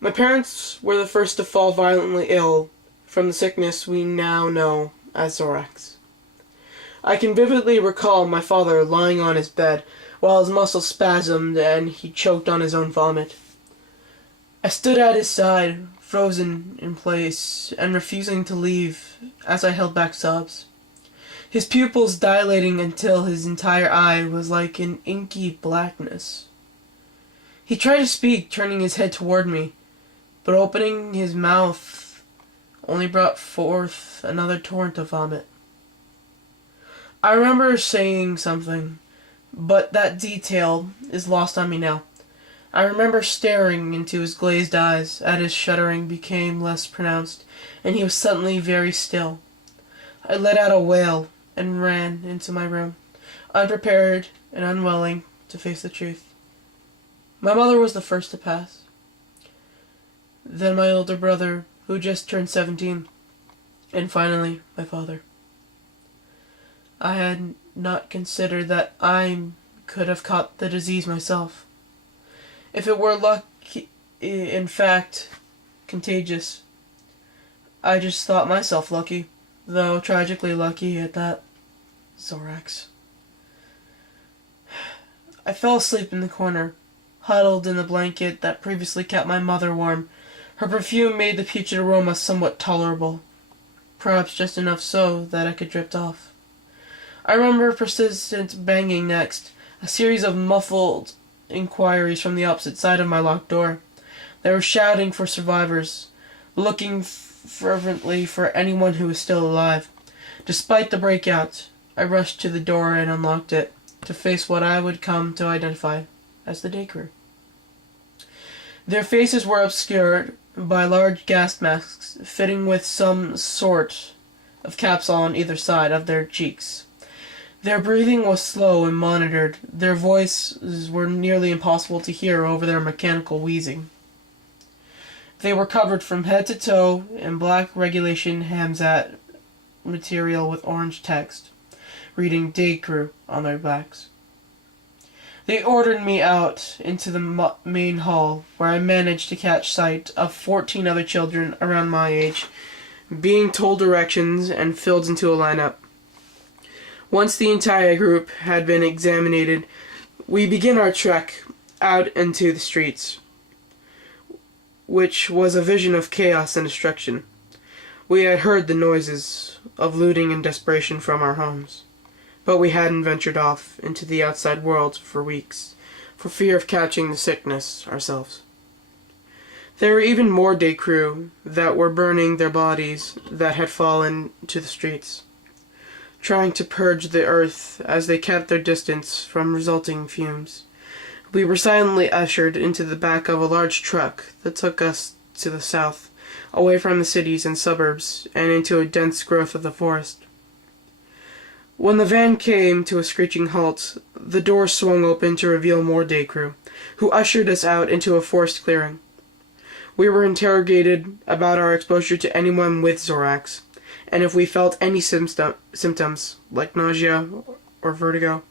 My parents were the first to fall violently ill from the sickness we now know as Xorax. I can vividly recall my father lying on his bed while his muscles spasmed and he choked on his own vomit. I stood at his side, frozen in place and refusing to leave as I held back sobs. His pupils dilating until his entire eye was like an inky blackness. He tried to speak, turning his head toward me, but opening his mouth only brought forth another torrent of vomit. I remember saying something, but that detail is lost on me now. I remember staring into his glazed eyes as his shuddering became less pronounced, and he was suddenly very still. I let out a wail and ran into my room, unprepared and unwilling to face the truth. My mother was the first to pass. Then my older brother, who just turned 17, and finally my father. I had not considered that I could have caught the disease myself. If it were in fact, contagious, I just thought myself lucky, though tragically lucky at that. Xorax. I fell asleep in the corner, huddled in the blanket that previously kept my mother warm. Her perfume made the putrid aroma somewhat tolerable, perhaps just enough so that I could drift off. I remember persistent banging next, a series of muffled inquiries from the opposite side of my locked door. They were shouting for survivors, looking fervently for anyone who was still alive. Despite the breakout, I rushed to the door and unlocked it, to face what I would come to identify as the day crew. Their faces were obscured by large gas masks fitting with some sort of caps on either side of their cheeks. Their breathing was slow and monitored. Their voices were nearly impossible to hear over their mechanical wheezing. They were covered from head to toe in black regulation Hamzat material with orange text, reading Day Crew on their backs. They ordered me out into the main hall, where I managed to catch sight of 14 other children around my age, being told directions and filled into a lineup. Once the entire group had been examined, we began our trek out into the streets, which was a vision of chaos and destruction. We had heard the noises of looting and desperation from our homes, but we hadn't ventured off into the outside world for weeks, for fear of catching the sickness ourselves. There were even more day crew that were burning their bodies that had fallen to the streets, trying to purge the earth as they kept their distance from resulting fumes. We were silently ushered into the back of a large truck that took us to the south, away from the cities and suburbs, and into a dense growth of the forest. When the van came to a screeching halt, the door swung open to reveal more day crew, who ushered us out into a forest clearing. We were interrogated about our exposure to anyone with Xorax, and if we felt any symptoms, like nausea or vertigo.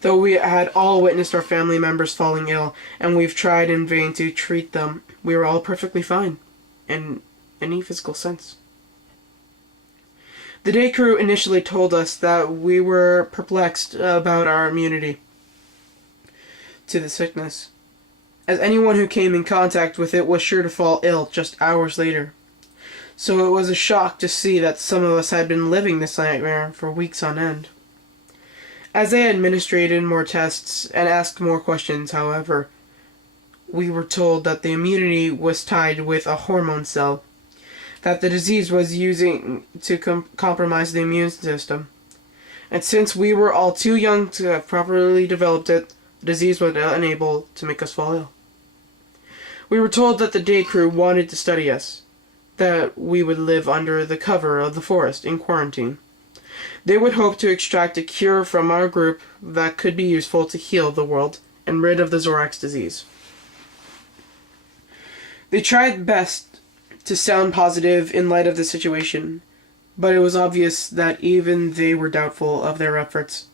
Though we had all witnessed our family members falling ill, and we've tried in vain to treat them, we were all perfectly fine, in any physical sense. The day crew initially told us that we were perplexed about our immunity to the sickness, as anyone who came in contact with it was sure to fall ill just hours later. So it was a shock to see that some of us had been living this nightmare for weeks on end. As they administered more tests and asked more questions, however, we were told that the immunity was tied with a hormone cell that the disease was using to compromise the immune system. And since we were all too young to have properly developed it, the disease was unable to make us fall ill. We were told that the day crew wanted to study us, that we would live under the cover of the forest in quarantine. They would hope to extract a cure from our group that could be useful to heal the world and rid of the Xorax disease. They tried best to sound positive in light of the situation, but it was obvious that even they were doubtful of their efforts,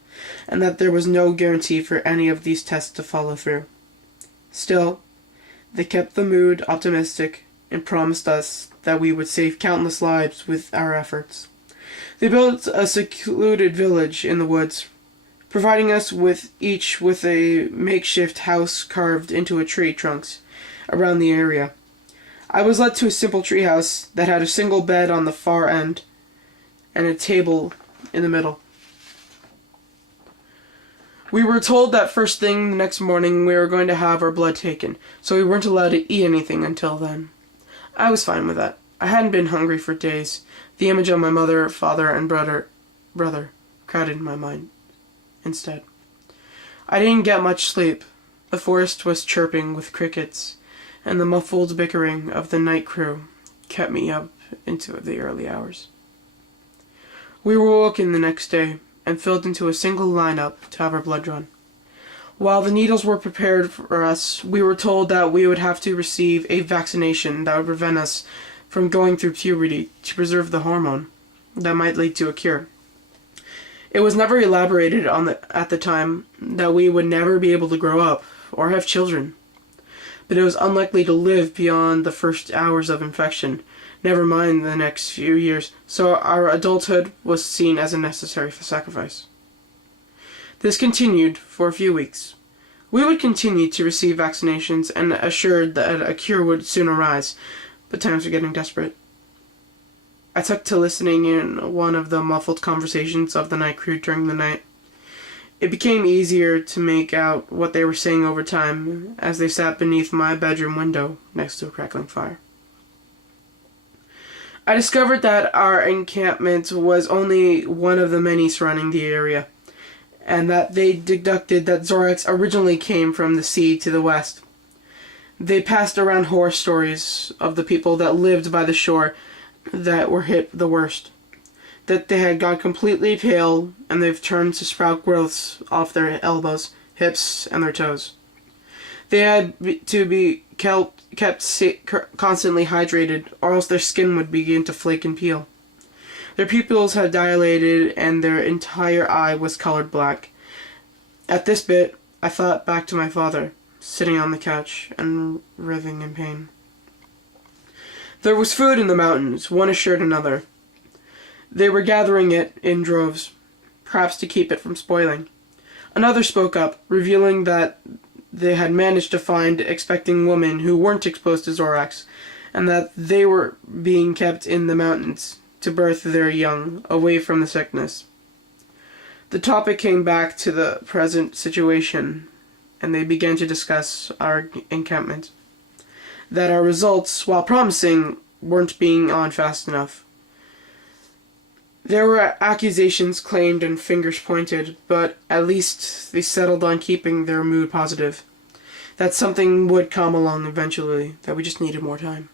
and that there was no guarantee for any of these tests to follow through. Still, They kept the mood optimistic and promised us that we would save countless lives with our efforts. They built a secluded village in the woods, providing us each with a makeshift house carved into a tree trunks around the area. I was led to a simple tree house that had a single bed on the far end and a table in the middle. We were told that first thing the next morning we were going to have our blood taken, so we weren't allowed to eat anything until then. I was fine with that. I hadn't been hungry for days. The image of my mother, father, and brother crowded in my mind instead. I didn't get much sleep. The forest was chirping with crickets, and the muffled bickering of the night crew kept me up into the early hours. We were woken the next day and filled into a single lineup to have our blood drawn. While the needles were prepared for us, we were told that we would have to receive a vaccination that would prevent us from going through puberty to preserve the hormone that might lead to a cure. It was never elaborated on at the time that we would never be able to grow up or have children, but it was unlikely to live beyond the first hours of infection, never mind the next few years, so our adulthood was seen as a necessary sacrifice. This continued for a few weeks. We would continue to receive vaccinations and assured that a cure would soon arise, but times were getting desperate. I took to listening in one of the muffled conversations of the night crew during the night. It became easier to make out what they were saying over time as they sat beneath my bedroom window next to a crackling fire. I discovered that our encampment was only one of the many surrounding the area, and that they deducted that Xorax originally came from the sea to the west. They passed around horror stories of the people that lived by the shore that were hit the worst, that they had gone completely pale and they've turned to sprout growths off their elbows, hips, and their toes. They had to be kept constantly hydrated, or else their skin would begin to flake and peel. Their pupils had dilated and their entire eye was colored black. At this bit, I thought back to my father, sitting on the couch and writhing in pain. There was food in the mountains, one assured another. They were gathering it in droves, perhaps to keep it from spoiling. Another spoke up, revealing that they had managed to find expecting women who weren't exposed to Xorax, and that they were being kept in the mountains to birth their young, away from the sickness. The topic came back to the present situation, and they began to discuss our encampment. That our results, while promising, weren't being on fast enough. There were accusations claimed and fingers pointed, but at least they settled on keeping their mood positive. That something would come along eventually, that we just needed more time.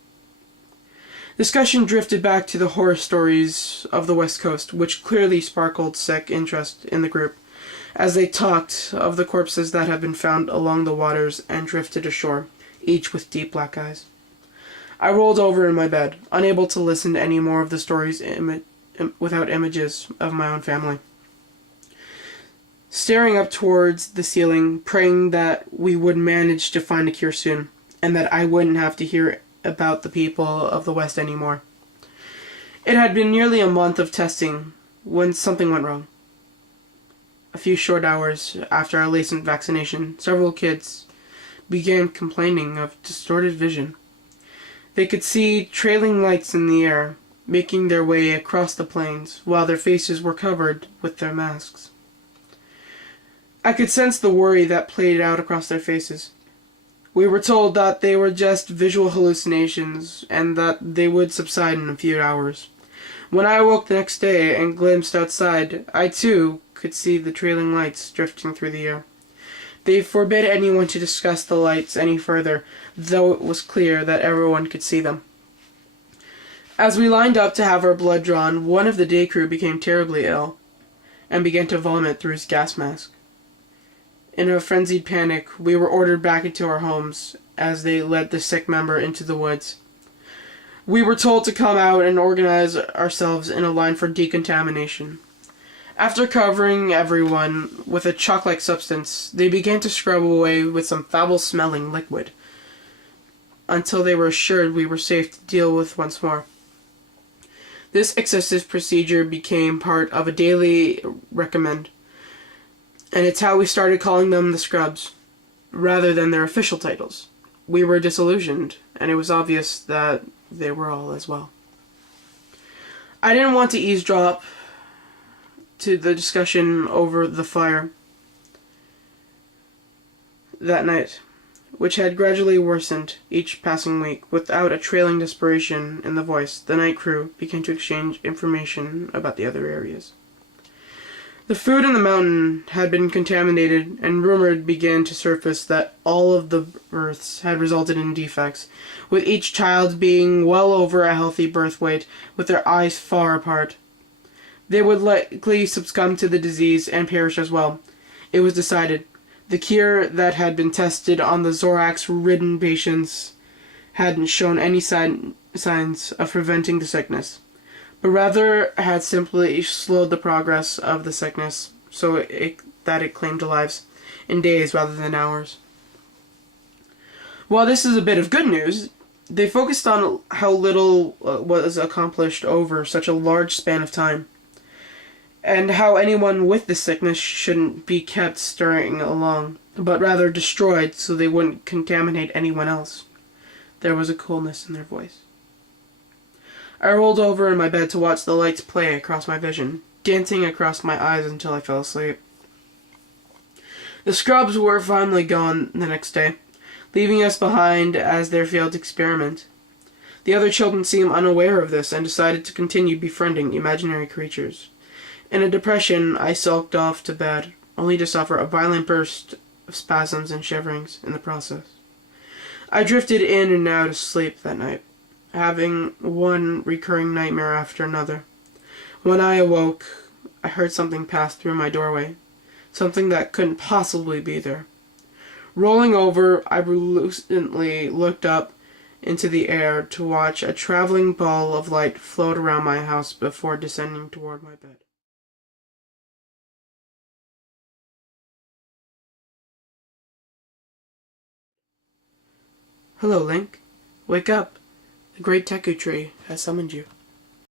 Discussion drifted back to the horror stories of the West Coast, which clearly sparkled sick interest in the group, as they talked of the corpses that had been found along the waters and drifted ashore, each with deep black eyes. I rolled over in my bed, unable to listen to any more of the stories without images of my own family. Staring up towards the ceiling, praying that we would manage to find a cure soon, and that I wouldn't have to hear about the people of the West anymore. It had been nearly a month of testing when something went wrong. A few short hours after our recent vaccination, several kids began complaining of distorted vision. They could see trailing lights in the air, making their way across the plains, while their faces were covered with their masks. I could sense the worry that played out across their faces. We were told that they were just visual hallucinations, and that they would subside in a few hours. When I awoke the next day and glimpsed outside, I too could see the trailing lights drifting through the air. They forbid anyone to discuss the lights any further, though it was clear that everyone could see them. As we lined up to have our blood drawn, one of the day crew became terribly ill and began to vomit through his gas mask. In a frenzied panic, we were ordered back into our homes as they led the sick member into the woods. We were told to come out and organize ourselves in a line for decontamination. After covering everyone with a chalk-like substance, they began to scrub away with some foul-smelling liquid. until they were assured we were safe to deal with once more. This excessive procedure became part of a daily recommend, and it's how we started calling them the Scrubs, rather than their official titles. We were disillusioned, and it was obvious that they were all as well. I didn't want to eavesdrop to the discussion over the fire that night, which had gradually worsened each passing week. Without a trailing desperation in the voice, the night crew began to exchange information about the other areas. The food in the mountain had been contaminated, and rumors began to surface that all of the births had resulted in defects, with each child being well over a healthy birth weight, with their eyes far apart. They would likely succumb to the disease and perish as well. It was decided. The cure that had been tested on the Xorax-ridden patients hadn't shown any signs of preventing the sickness, but rather had simply slowed the progress of the sickness so that it claimed lives in days rather than hours. While this is a bit of good news, they focused on how little was accomplished over such a large span of time, and how anyone with the sickness shouldn't be kept stirring along, but rather destroyed so they wouldn't contaminate anyone else. There was a coolness in their voice. I rolled over in my bed to watch the lights play across my vision, dancing across my eyes until I fell asleep. The Scrubs were finally gone the next day, leaving us behind as their failed experiment. The other children seemed unaware of this and decided to continue befriending imaginary creatures. In a depression, I sulked off to bed, only to suffer a violent burst of spasms and shiverings in the process. I drifted in and out of sleep that night, having one recurring nightmare after another. When I awoke, I heard something pass through my doorway, something that couldn't possibly be there. Rolling over, I reluctantly looked up into the air to watch a traveling ball of light float around my house before descending toward my bed. Hello, Link. Wake up. The great Teku tree has summoned you.